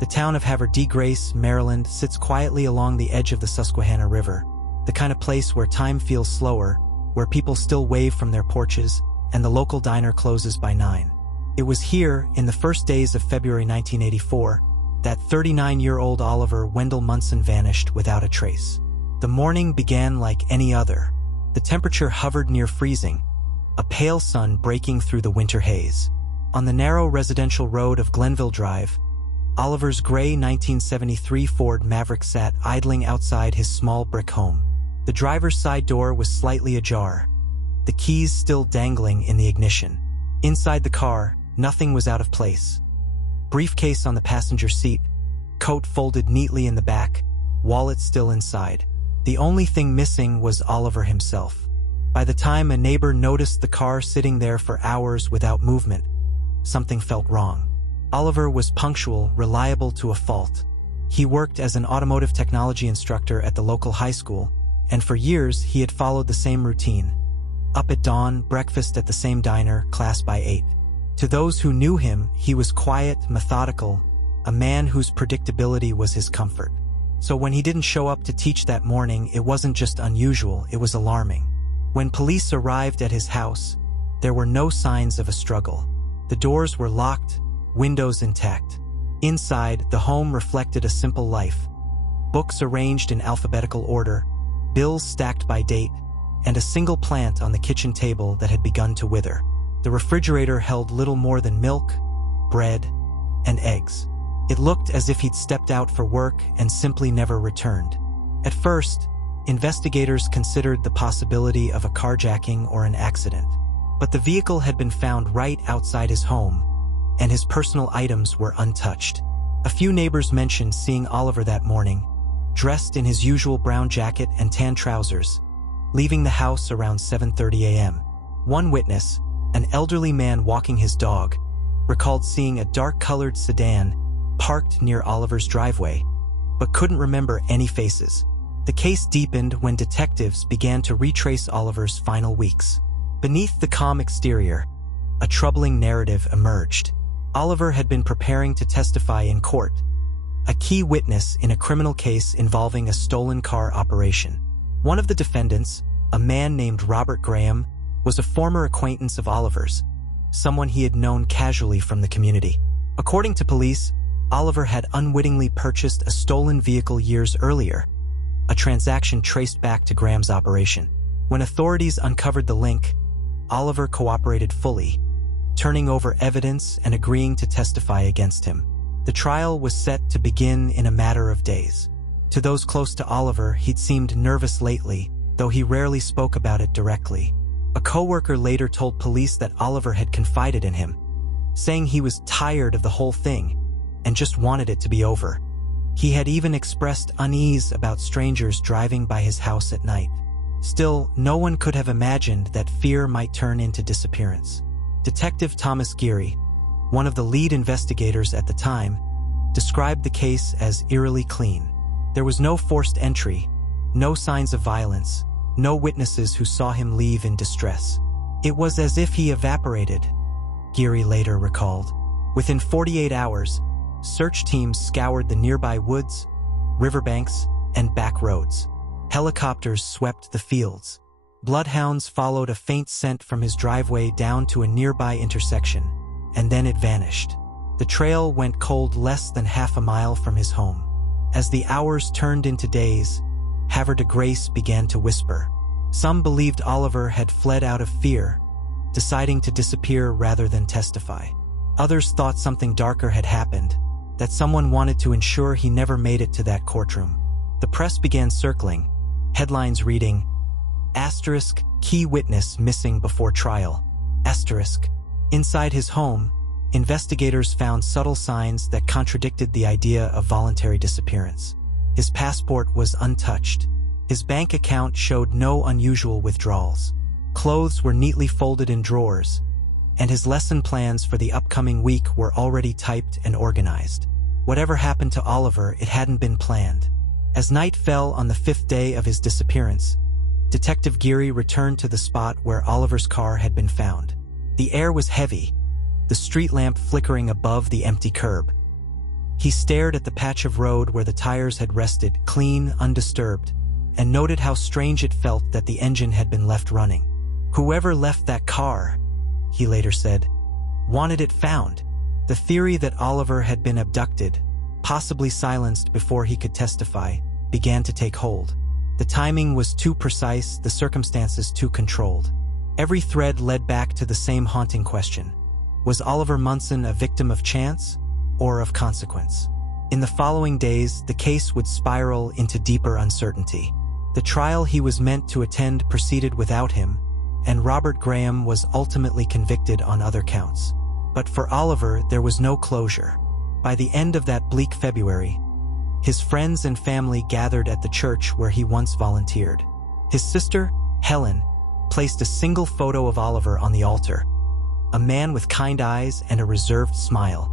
The town of Havre de Grace, Maryland, sits quietly along the edge of the Susquehanna River, the kind of place where time feels slower, where people still wave from their porches, and the local diner closes by 9. It was here, in the first days of February 1984, that 39-year-old Oliver Wendell Munson vanished without a trace. The morning began like any other. The temperature hovered near freezing, a pale sun breaking through the winter haze. On the narrow residential road of Glenville Drive, Oliver's gray 1973 Ford Maverick sat idling outside his small brick home. The driver's side door was slightly ajar, the keys still dangling in the ignition. Inside the car, nothing was out of place. Briefcase on the passenger seat, coat folded neatly in the back, wallet still inside. The only thing missing was Oliver himself. By the time a neighbor noticed the car sitting there for hours without movement, something felt wrong. Oliver was punctual, reliable to a fault. He worked as an automotive technology instructor at the local high school, and for years he had followed the same routine. Up at dawn, breakfast at the same diner, class by 8. To those who knew him, he was quiet, methodical, a man whose predictability was his comfort. So when he didn't show up to teach that morning, it wasn't just unusual, it was alarming. When police arrived at his house, there were no signs of a struggle. The doors were locked, windows intact. Inside, the home reflected a simple life. Books arranged in alphabetical order, bills stacked by date, and a single plant on the kitchen table that had begun to wither. The refrigerator held little more than milk, bread, and eggs. It looked as if he'd stepped out for work and simply never returned. At first, investigators considered the possibility of a carjacking or an accident. But the vehicle had been found right outside his home, and his personal items were untouched. A few neighbors mentioned seeing Oliver that morning, dressed in his usual brown jacket and tan trousers, leaving the house around 7:30 a.m. One witness, an elderly man walking his dog, recalled seeing a dark-colored sedan parked near Oliver's driveway, but couldn't remember any faces. The case deepened when detectives began to retrace Oliver's final weeks. Beneath the calm exterior, a troubling narrative emerged. Oliver had been preparing to testify in court, a key witness in a criminal case involving a stolen car operation. One of the defendants, a man named Robert Graham, was a former acquaintance of Oliver's, someone he had known casually from the community. According to police, Oliver had unwittingly purchased a stolen vehicle years earlier, a transaction traced back to Graham's operation. When authorities uncovered the link, Oliver cooperated fully, turning over evidence and agreeing to testify against him. The trial was set to begin in a matter of days. To those close to Oliver, he'd seemed nervous lately, though he rarely spoke about it directly. A coworker later told police that Oliver had confided in him, saying he was tired of the whole thing and just wanted it to be over. He had even expressed unease about strangers driving by his house at night. Still, no one could have imagined that fear might turn into disappearance. Detective Thomas Geary, one of the lead investigators at the time, described the case as eerily clean. There was no forced entry, no signs of violence, no witnesses who saw him leave in distress. It was as if he evaporated, Geary later recalled. Within 48 hours, search teams scoured the nearby woods, riverbanks, and back roads. Helicopters swept the fields. Bloodhounds followed a faint scent from his driveway down to a nearby intersection, and then it vanished. The trail went cold less than half a mile from his home. As the hours turned into days, Havre de Grace began to whisper. Some believed Oliver had fled out of fear, deciding to disappear rather than testify. Others thought something darker had happened, that someone wanted to ensure he never made it to that courtroom. The press began circling, headlines reading, **, key witness missing before trial, **. Inside his home, investigators found subtle signs that contradicted the idea of voluntary disappearance. His passport was untouched. His bank account showed no unusual withdrawals. Clothes were neatly folded in drawers, and his lesson plans for the upcoming week were already typed and organized. Whatever happened to Oliver, it hadn't been planned. As night fell on the 5th day of his disappearance, Detective Geary returned to the spot where Oliver's car had been found. The air was heavy, the street lamp flickering above the empty curb. He stared at the patch of road where the tires had rested, clean, undisturbed, and noted how strange it felt that the engine had been left running. "Whoever left that car," he later said, "wanted it found." The theory that Oliver had been abducted, possibly silenced before he could testify, began to take hold. The timing was too precise, the circumstances too controlled. Every thread led back to the same haunting question. Was Oliver Munson a victim of chance or of consequence? In the following days, the case would spiral into deeper uncertainty. The trial he was meant to attend proceeded without him, and Robert Graham was ultimately convicted on other counts. But for Oliver, there was no closure. By the end of that bleak February, his friends and family gathered at the church where he once volunteered. His sister, Helen, placed a single photo of Oliver on the altar, a man with kind eyes and a reserved smile.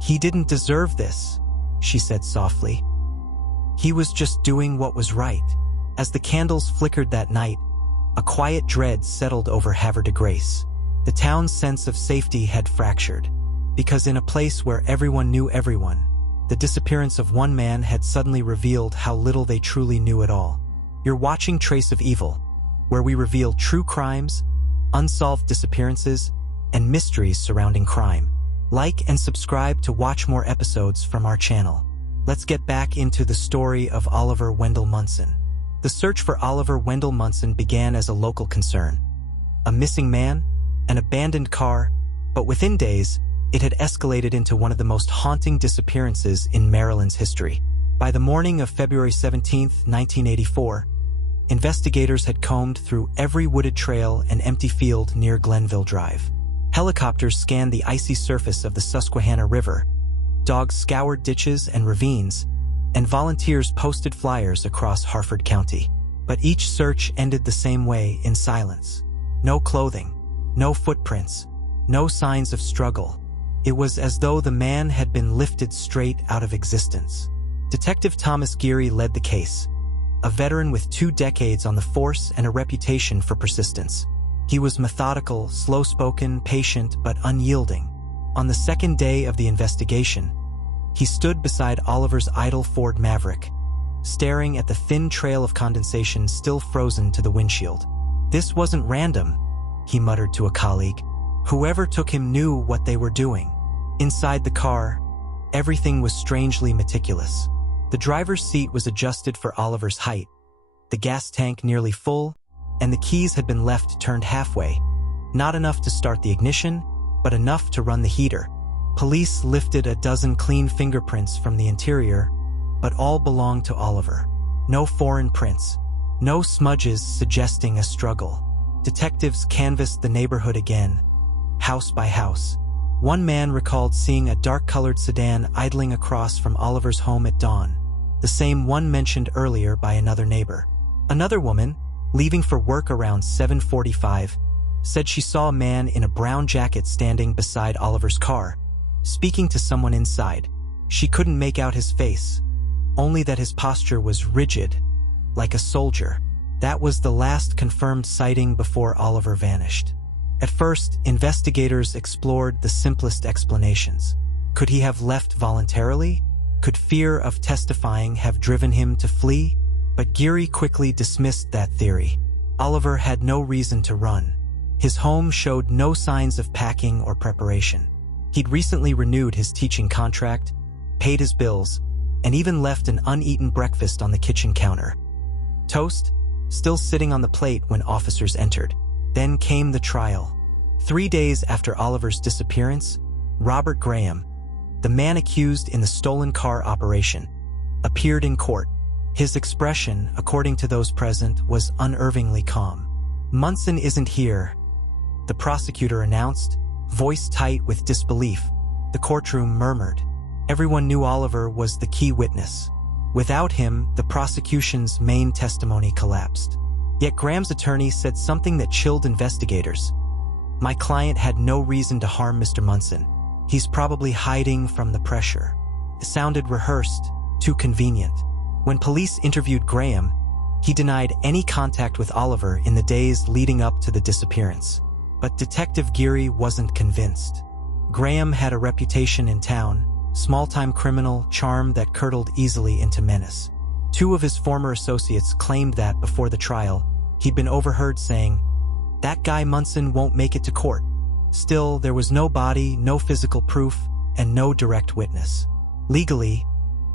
"He didn't deserve this," she said softly. "He was just doing what was right." As the candles flickered that night, a quiet dread settled over Havre de Grace. The town's sense of safety had fractured, because in a place where everyone knew everyone, the disappearance of one man had suddenly revealed how little they truly knew at all. You're watching Trace of Evil, where we reveal true crimes, unsolved disappearances, and mysteries surrounding crime. Like and subscribe to watch more episodes from our channel. Let's get back into the story of Oliver Wendell Munson. The search for Oliver Wendell Munson began as a local concern. A missing man, an abandoned car, but within days, it had escalated into one of the most haunting disappearances in Maryland's history. By the morning of February 17, 1984, investigators had combed through every wooded trail and empty field near Glenville Drive. Helicopters scanned the icy surface of the Susquehanna River, dogs scoured ditches and ravines, and volunteers posted flyers across Harford County. But each search ended the same way, in silence. No clothing, no footprints, no signs of struggle. It was as though the man had been lifted straight out of existence. Detective Thomas Geary led the case, a veteran with 2 decades on the force and a reputation for persistence. He was methodical, slow-spoken, patient, but unyielding. On the second day of the investigation, he stood beside Oliver's idle Ford Maverick, staring at the thin trail of condensation still frozen to the windshield. "This wasn't random," he muttered to a colleague. "Whoever took him knew what they were doing." Inside the car, everything was strangely meticulous. The driver's seat was adjusted for Oliver's height, the gas tank nearly full, and the keys had been left turned halfway. Not enough to start the ignition, but enough to run the heater. Police lifted a dozen clean fingerprints from the interior, but all belonged to Oliver. No foreign prints, no smudges suggesting a struggle. Detectives canvassed the neighborhood again, house by house. One man recalled seeing a dark-colored sedan idling across from Oliver's home at dawn, the same one mentioned earlier by another neighbor. Another woman, leaving for work around 7:45, said she saw a man in a brown jacket standing beside Oliver's car, speaking to someone inside. She couldn't make out his face, only that his posture was rigid, like a soldier. That was the last confirmed sighting before Oliver vanished. At first, investigators explored the simplest explanations. Could he have left voluntarily? Could fear of testifying have driven him to flee? But Geary quickly dismissed that theory. Oliver had no reason to run. His home showed no signs of packing or preparation. He'd recently renewed his teaching contract, paid his bills, and even left an uneaten breakfast on the kitchen counter. Toast, still sitting on the plate when officers entered. Then came the trial. 3 days after Oliver's disappearance, Robert Graham, the man accused in the stolen car operation, appeared in court. His expression, according to those present, was unervingly calm. "Munson isn't here," the prosecutor announced, voice tight with disbelief. The courtroom murmured. Everyone knew Oliver was the key witness. Without him, the prosecution's main testimony collapsed. Yet Graham's attorney said something that chilled investigators. "My client had no reason to harm Mr. Munson. He's probably hiding from the pressure." It sounded rehearsed, too convenient. When police interviewed Graham, he denied any contact with Oliver in the days leading up to the disappearance. But Detective Geary wasn't convinced. Graham had a reputation in town, small-time criminal charm that curdled easily into menace. Two of his former associates claimed that before the trial, he'd been overheard saying, "That guy Munson won't make it to court." Still, there was no body, no physical proof, and no direct witness. Legally,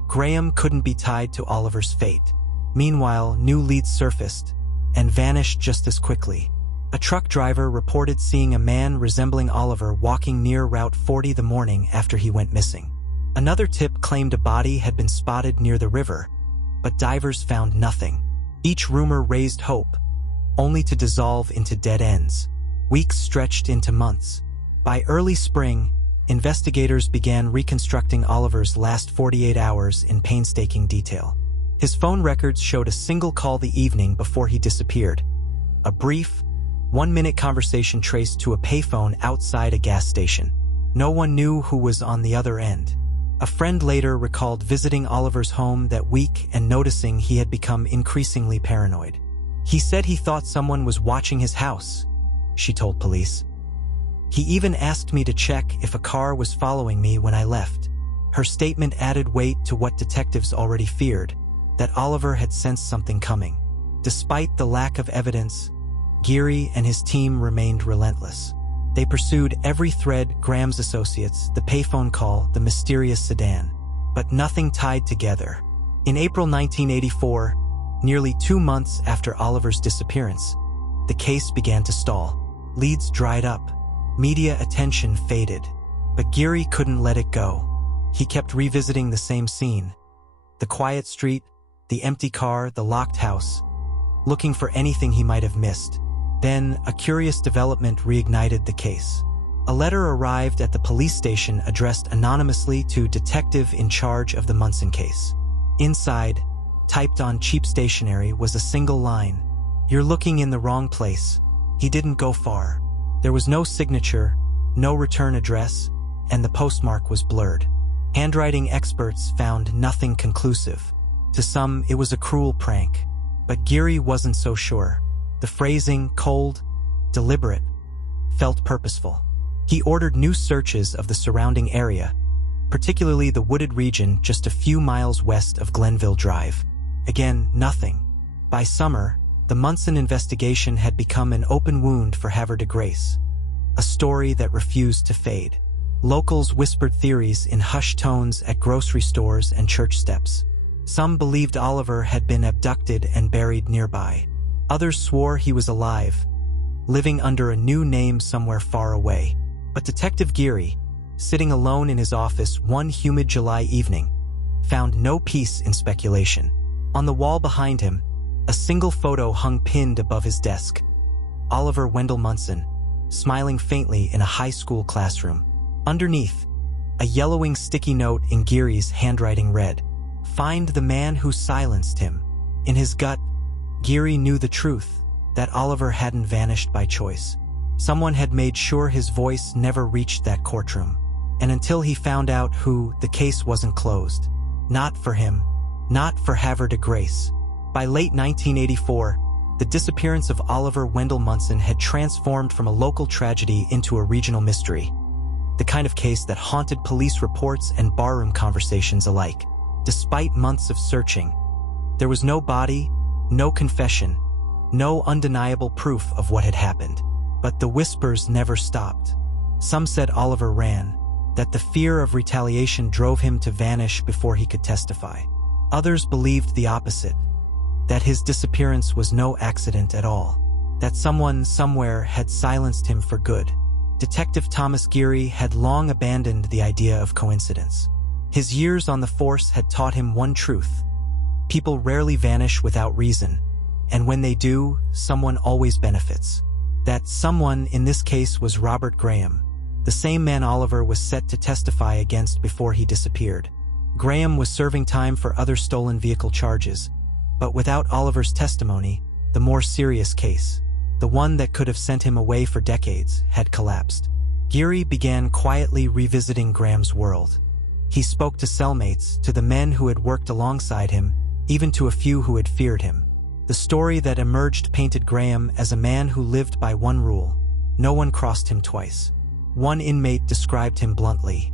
Graham couldn't be tied to Oliver's fate. Meanwhile, new leads surfaced and vanished just as quickly. A truck driver reported seeing a man resembling Oliver walking near Route 40 the morning after he went missing. Another tip claimed a body had been spotted near the river, but divers found nothing. Each rumor raised hope, only to dissolve into dead ends. Weeks stretched into months. By early spring, investigators began reconstructing Oliver's last 48 hours in painstaking detail. His phone records showed a single call the evening before he disappeared. A brief, one-minute conversation traced to a payphone outside a gas station. No one knew who was on the other end. A friend later recalled visiting Oliver's home that week and noticing he had become increasingly paranoid. "He said he thought someone was watching his house," she told police. "He even asked me to check if a car was following me when I left." Her statement added weight to what detectives already feared, that Oliver had sensed something coming. Despite the lack of evidence, Geary and his team remained relentless. They pursued every thread: Graham's associates, the payphone call, the mysterious sedan. But nothing tied together. In April 1984, nearly 2 months after Oliver's disappearance, the case began to stall. Leads dried up. Media attention faded. But Geary couldn't let it go. He kept revisiting the same scene. The quiet street, the empty car, the locked house, looking for anything he might have missed. Then, a curious development reignited the case. A letter arrived at the police station addressed anonymously to detective in charge of the Munson case. Inside, typed on cheap stationery, was a single line: "You're looking in the wrong place. He didn't go far." There was no signature, no return address, and the postmark was blurred. Handwriting experts found nothing conclusive. To some, it was a cruel prank. But Geary wasn't so sure. The phrasing, cold, deliberate, felt purposeful. He ordered new searches of the surrounding area, particularly the wooded region just a few miles west of Glenville Drive. Again, nothing. By summer, the Munson investigation had become an open wound for Havre de Grace, a story that refused to fade. Locals whispered theories in hushed tones at grocery stores and church steps. Some believed Oliver had been abducted and buried nearby. Others swore he was alive, living under a new name somewhere far away. But Detective Geary, sitting alone in his office one humid July evening, found no peace in speculation. On the wall behind him, a single photo hung pinned above his desk. Oliver Wendell Munson, smiling faintly in a high school classroom. Underneath, a yellowing sticky note in Geary's handwriting read, "Find the man who silenced him." In his gut, Geary knew the truth, that Oliver hadn't vanished by choice. Someone had made sure his voice never reached that courtroom. And until he found out who, the case wasn't closed. Not for him. Not for Havre de Grace. By late 1984, the disappearance of Oliver Wendell Munson had transformed from a local tragedy into a regional mystery. The kind of case that haunted police reports and barroom conversations alike. Despite months of searching, there was no body, no confession, no undeniable proof of what had happened. But the whispers never stopped. Some said Oliver ran, that the fear of retaliation drove him to vanish before he could testify. Others believed the opposite, that his disappearance was no accident at all, that someone somewhere had silenced him for good. Detective Thomas Geary had long abandoned the idea of coincidence. His years on the force had taught him one truth: people rarely vanish without reason, and when they do, someone always benefits. That someone in this case was Robert Graham, the same man Oliver was set to testify against before he disappeared. Graham was serving time for other stolen vehicle charges, but without Oliver's testimony, the more serious case, the one that could have sent him away for decades, had collapsed. Geary began quietly revisiting Graham's world. He spoke to cellmates, to the men who had worked alongside him, even to a few who had feared him. The story that emerged painted Graham as a man who lived by one rule: no one crossed him twice. One inmate described him bluntly: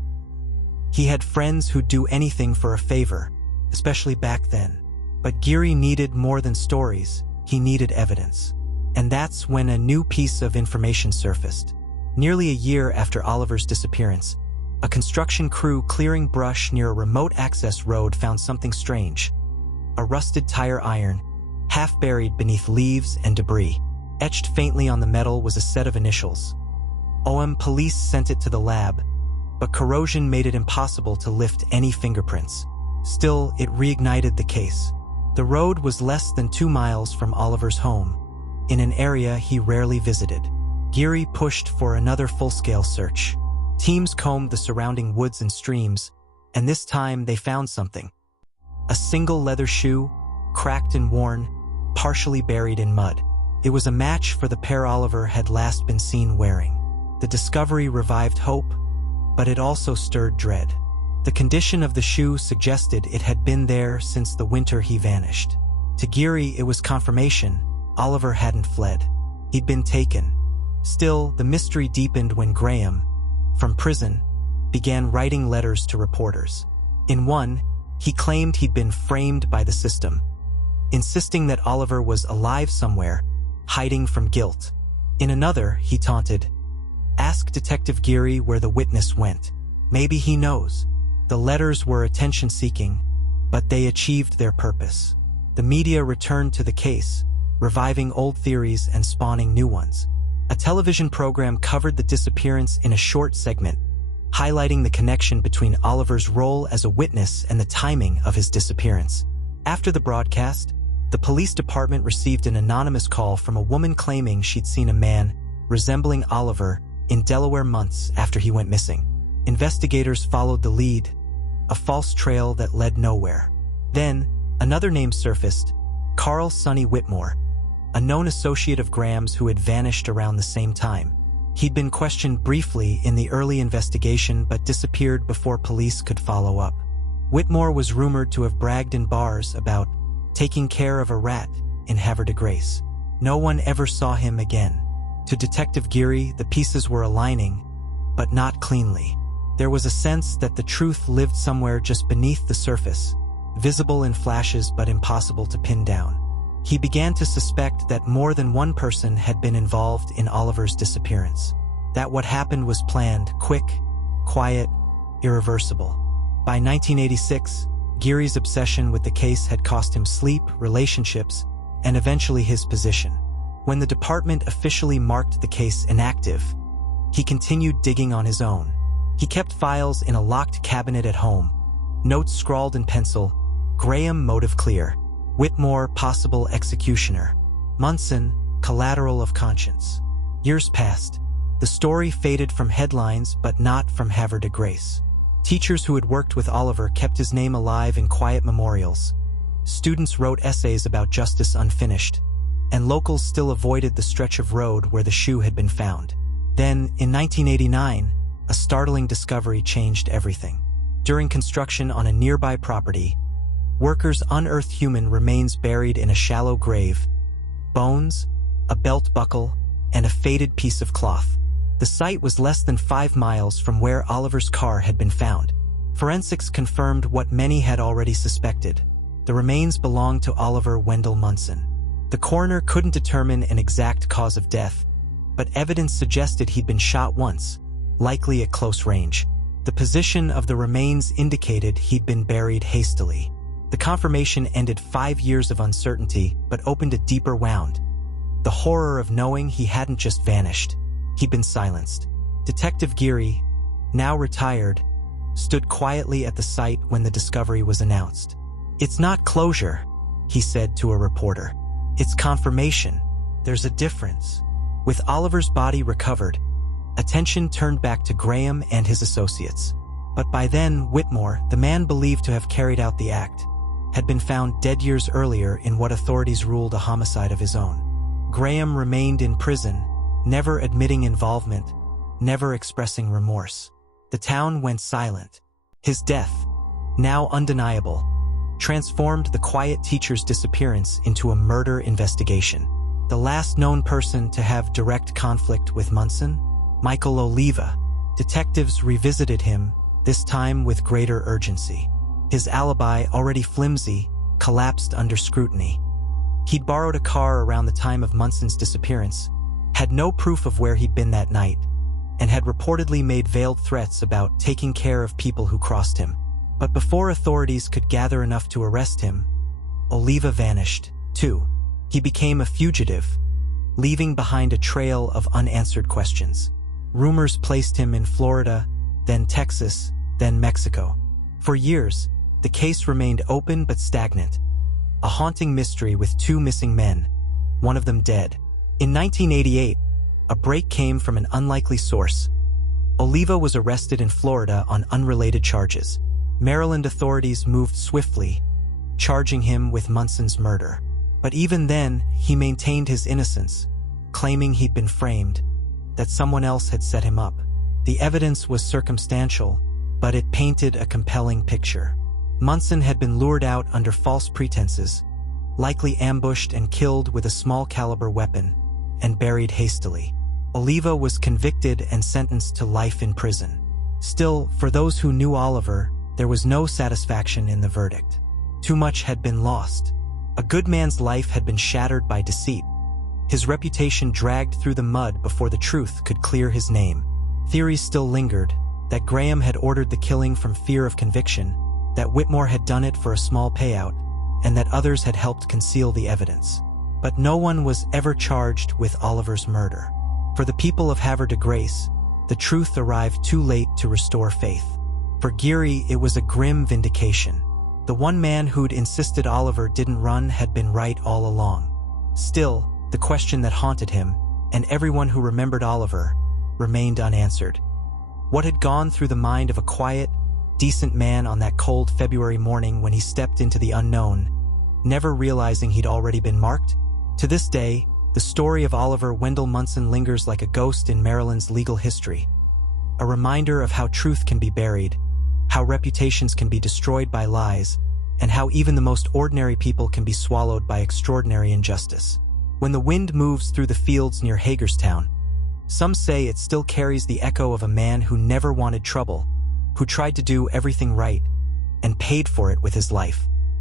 He had friends who'd do anything for a favor, especially back then. But Geary needed more than stories, he needed evidence. And that's when a new piece of information surfaced. Nearly a year after Oliver's disappearance, a construction crew clearing brush near a remote access road found something strange. A rusted tire iron, half buried beneath leaves and debris. Etched faintly on the metal was a set of initials. Police sent it to the lab, but corrosion made it impossible to lift any fingerprints. Still, it reignited the case. The road was less than 2 miles from Oliver's home, in an area he rarely visited. Geary pushed for another full-scale search. Teams combed the surrounding woods and streams, and this time they found something. A single leather shoe, cracked and worn, partially buried in mud. It was a match for the pair Oliver had last been seen wearing. The discovery revived hope, but it also stirred dread. The condition of the shoe suggested it had been there since the winter he vanished. To Geary, it was confirmation Oliver hadn't fled. He'd been taken. Still, the mystery deepened when Graham, from prison, began writing letters to reporters. In one, he claimed he'd been framed by the system, insisting that Oliver was alive somewhere, hiding from guilt. In another, he taunted, "Ask Detective Geary where the witness went. Maybe he knows." The letters were attention-seeking, but they achieved their purpose. The media returned to the case, reviving old theories and spawning new ones. A television program covered the disappearance in a short segment, highlighting the connection between Oliver's role as a witness and the timing of his disappearance. After the broadcast, the police department received an anonymous call from a woman claiming she'd seen a man resembling Oliver in Delaware months after he went missing. Investigators followed the lead, a false trail that led nowhere. Then, another name surfaced, Carl Sonny Whitmore, a known associate of Graham's who had vanished around the same time. He'd been questioned briefly in the early investigation but disappeared before police could follow up. Whitmore was rumored to have bragged in bars about taking care of a rat in Havre de Grace. No one ever saw him again. To Detective Geary, the pieces were aligning, but not cleanly. There was a sense that the truth lived somewhere just beneath the surface, visible in flashes but impossible to pin down. He began to suspect that more than one person had been involved in Oliver's disappearance. That what happened was planned, quick, quiet, irreversible. By 1986, Geary's obsession with the case had cost him sleep, relationships, and eventually his position. When the department officially marked the case inactive, he continued digging on his own. He kept files in a locked cabinet at home, notes scrawled in pencil, Graham motive clear, Whitmore possible executioner, Munson collateral of conscience. Years passed. The story faded from headlines but not from Havre de Grace. Teachers who had worked with Oliver kept his name alive in quiet memorials. Students wrote essays about justice unfinished, and locals still avoided the stretch of road where the shoe had been found. Then, in 1989, a startling discovery changed everything. During construction on a nearby property, workers unearthed human remains buried in a shallow grave, bones, a belt buckle, and a faded piece of cloth. The site was less than 5 miles from where Oliver's car had been found. Forensics confirmed what many had already suspected. The remains belonged to Oliver Wendell Munson. The coroner couldn't determine an exact cause of death, but evidence suggested he'd been shot once, likely at close range. The position of the remains indicated he'd been buried hastily. The confirmation ended 5 years of uncertainty, but opened a deeper wound. The horror of knowing he hadn't just vanished. He'd been silenced. Detective Geary, now retired, stood quietly at the site when the discovery was announced. "It's not closure," he said to a reporter. "It's confirmation. There's a difference." With Oliver's body recovered, attention turned back to Graham and his associates. But by then, Whitmore, the man believed to have carried out the act, had been found dead years earlier in what authorities ruled a homicide of his own. Graham remained in prison, never admitting involvement, never expressing remorse. The town went silent. His death, now undeniable, transformed the quiet teacher's disappearance into a murder investigation. The last known person to have direct conflict with Munson? Michael Oliva. Detectives revisited him, this time with greater urgency. His alibi, already flimsy, collapsed under scrutiny. He'd borrowed a car around the time of Munson's disappearance, had no proof of where he'd been that night, and had reportedly made veiled threats about taking care of people who crossed him. But before authorities could gather enough to arrest him, Oliva vanished, too. He became a fugitive, leaving behind a trail of unanswered questions. Rumors placed him in Florida, then Texas, then Mexico. For years, the case remained open but stagnant, a haunting mystery with 2 missing men, one of them dead. In 1988, a break came from an unlikely source. Oliva was arrested in Florida on unrelated charges. Maryland authorities moved swiftly, charging him with Munson's murder. But even then, he maintained his innocence, claiming he'd been framed, that someone else had set him up. The evidence was circumstantial, but it painted a compelling picture. Munson had been lured out under false pretenses, likely ambushed and killed with a small-caliber weapon, and buried hastily. Oliva was convicted and sentenced to life in prison. Still, for those who knew Oliver, there was no satisfaction in the verdict. Too much had been lost. A good man's life had been shattered by deceit. His reputation dragged through the mud before the truth could clear his name. Theories still lingered, that Graham had ordered the killing from fear of conviction, that Whitmore had done it for a small payout, and that others had helped conceal the evidence. But no one was ever charged with Oliver's murder. For the people of Havre de Grace, the truth arrived too late to restore faith. For Geary, it was a grim vindication. The one man who'd insisted Oliver didn't run had been right all along. Still, the question that haunted him, and everyone who remembered Oliver, remained unanswered. What had gone through the mind of a quiet, decent man on that cold February morning when he stepped into the unknown, never realizing he'd already been marked? To this day, the story of Oliver Wendell Munson lingers like a ghost in Maryland's legal history, a reminder of how truth can be buried, how reputations can be destroyed by lies, and how even the most ordinary people can be swallowed by extraordinary injustice. When the wind moves through the fields near Hagerstown, some say it still carries the echo of a man who never wanted trouble, who tried to do everything right, and paid for it with his life.